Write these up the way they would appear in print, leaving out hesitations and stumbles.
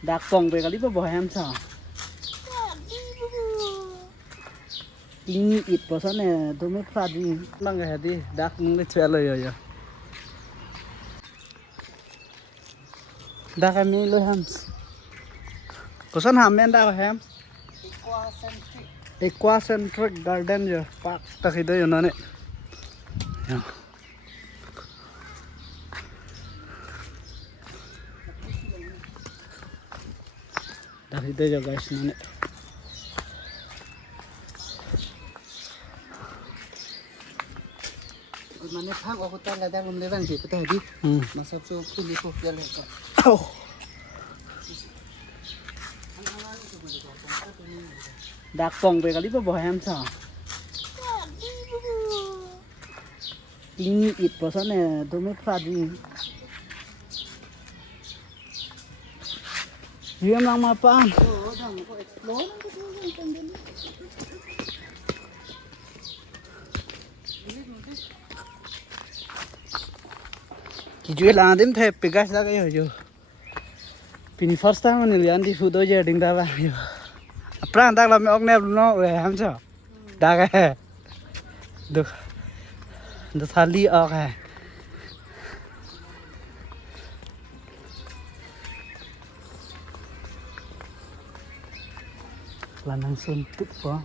Dak pong be kali ba boy ham sa. Ini it pasan ne to me pha di nang ga di dak nang le chwe lo yo. Dak ham ni lo ham. Pasan ham men dak ham. Aquacentric garden yo park ta khi do yo na ne. Ya. Dak khi do yo guys na ne. Mana phang aku tak ada belum lewat sih, betul di. Masa tu pilih kau jalan kau. Dak pong be kali ba boy ham sa. Ini it pasan ne to me pha di. Diam lang mapaan. Oh, dah mau explore. Jual adim the pegas da kayo jo. Pini first time ni lian di food oje ding da ba yo. Apran da la me ok ne no we ham cha. Da ka. Du. Du thali ok hai. Lanang suntuk po.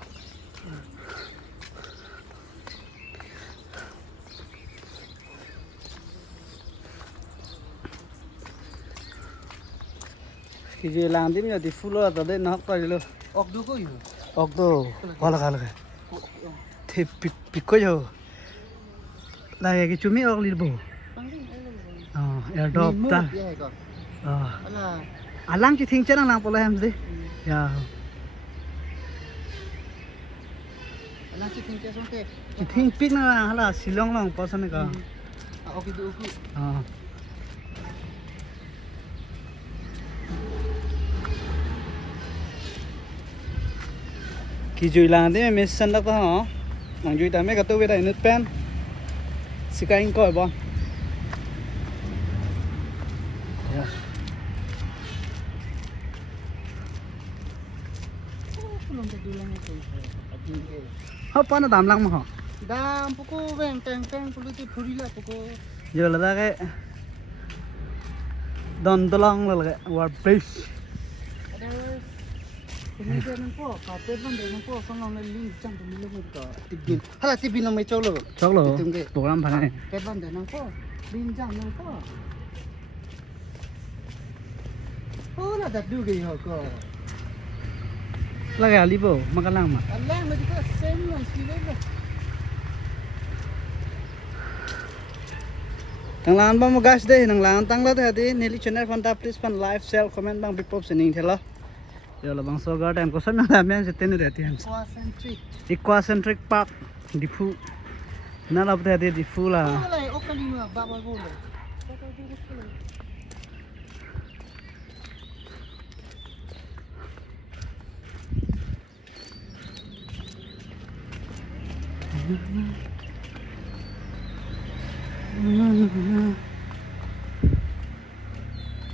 Kiji lang dim ya di full ada deh nak pa jelo. Ok do ko yo. Ok do. Kala kala. Te pikko yo. Lagi ke cumi ok lirbo. Oh, airdrop ta. Oh. Alang ki thing chana lang pola ham de. Ya. Alang ki thing chana ke. Ki thing pik na hala silong lang pasan ka. Ok do ko. Ah. Ki jui lang de me san dak ta ho mang jui ta me ka tu ve dai nut pen sikai ko bon ya ha pa na dam lang ma ho dam puko veng teng teng pulu ti phuri la puko yo la da ke don dolong la ke war base. Ini dia nampak, kapet pun dia nampak, kalau nak link jam tu milu mereka. Tibin, halah tibin nama colo. Colo, program mana? Kapet pun dia nampak, link jam nampak. Oh, nak dah dulu ke kau? Lagi ali bo, makan lama. Alang lagi tu same lah, sila lah. Nang lawan bang guys deh, nang lawan tangla deh hadi, nili channel fanta please fan like, share, comment bang big pop sening thela. Ya labang so garden ko sana namin sa tenu रहती है Aquacentric Park Diphu ना लगता है Diphu La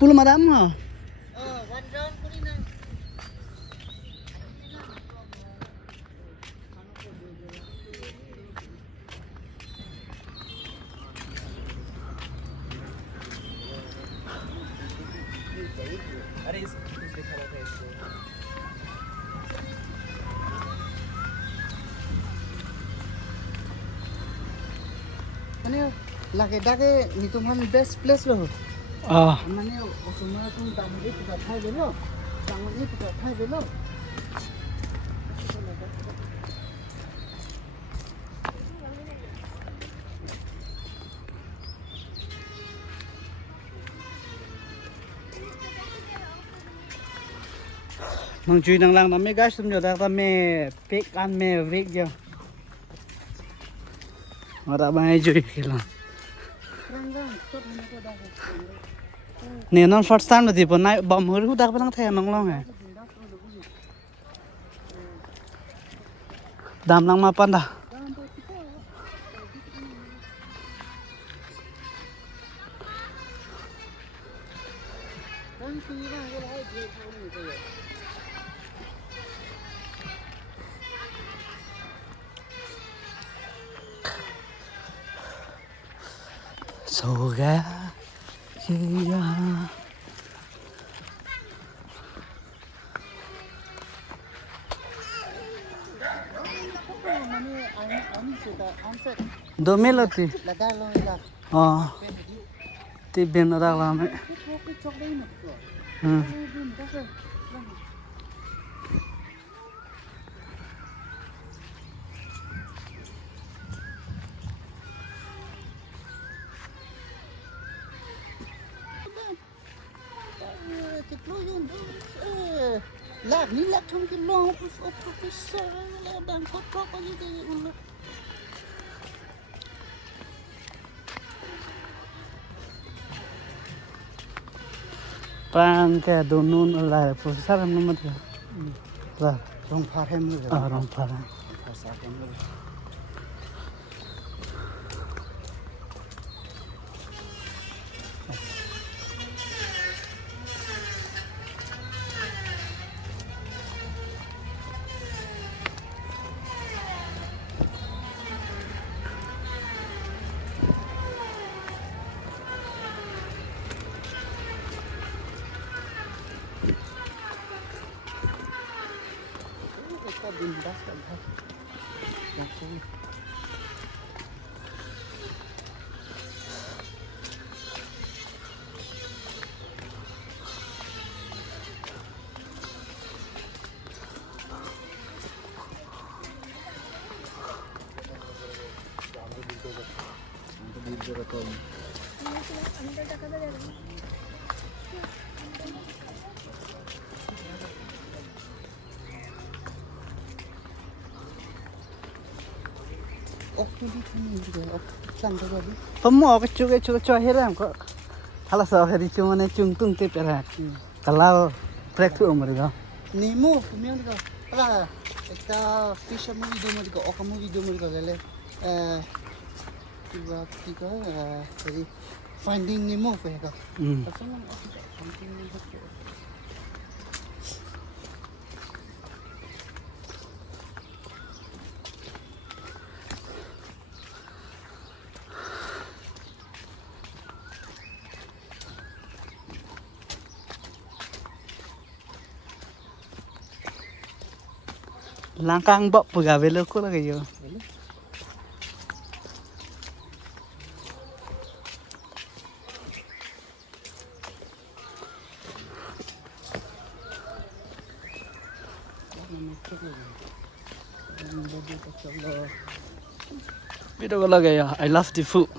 pulau madam ha Mana lagi dah ni tu man best place loh. Ah. Mana semua tu tamu itu tak thay dulu, tamu itu tak thay dulu. Mang chui nang lang nami guys, tum jodoh kami pick and me rig jo. Mara bangai chui kilang. Nih non first time nanti pun naik bom huru dah pernah thay Anglong eh. Dam lang mapan dah. Sổ ga gì à? Dua melati. Ti ben ada lama. Lạc ní lạc trong cái lo cái sợ là đang có như thế ulo. Pan ke donun la profesor am namat ya. Ra Rong phar hem lu. ram phara. Phar sa hem lu. Bindas kan ha. Yang cool. Pemmo ke cu heram ko. Hala sa heri cuma chung tung te pera. Kalau break tu umur ga. Nemo, kemian ka. Ala, ekta fish movie do mo ka, oka movie do mo ka gale. Tiba jadi Finding Nemo pe ka. Finding Nemo. Langkang bak pegawai lo ko lagi yo. Video ko lagi ya. I love the food.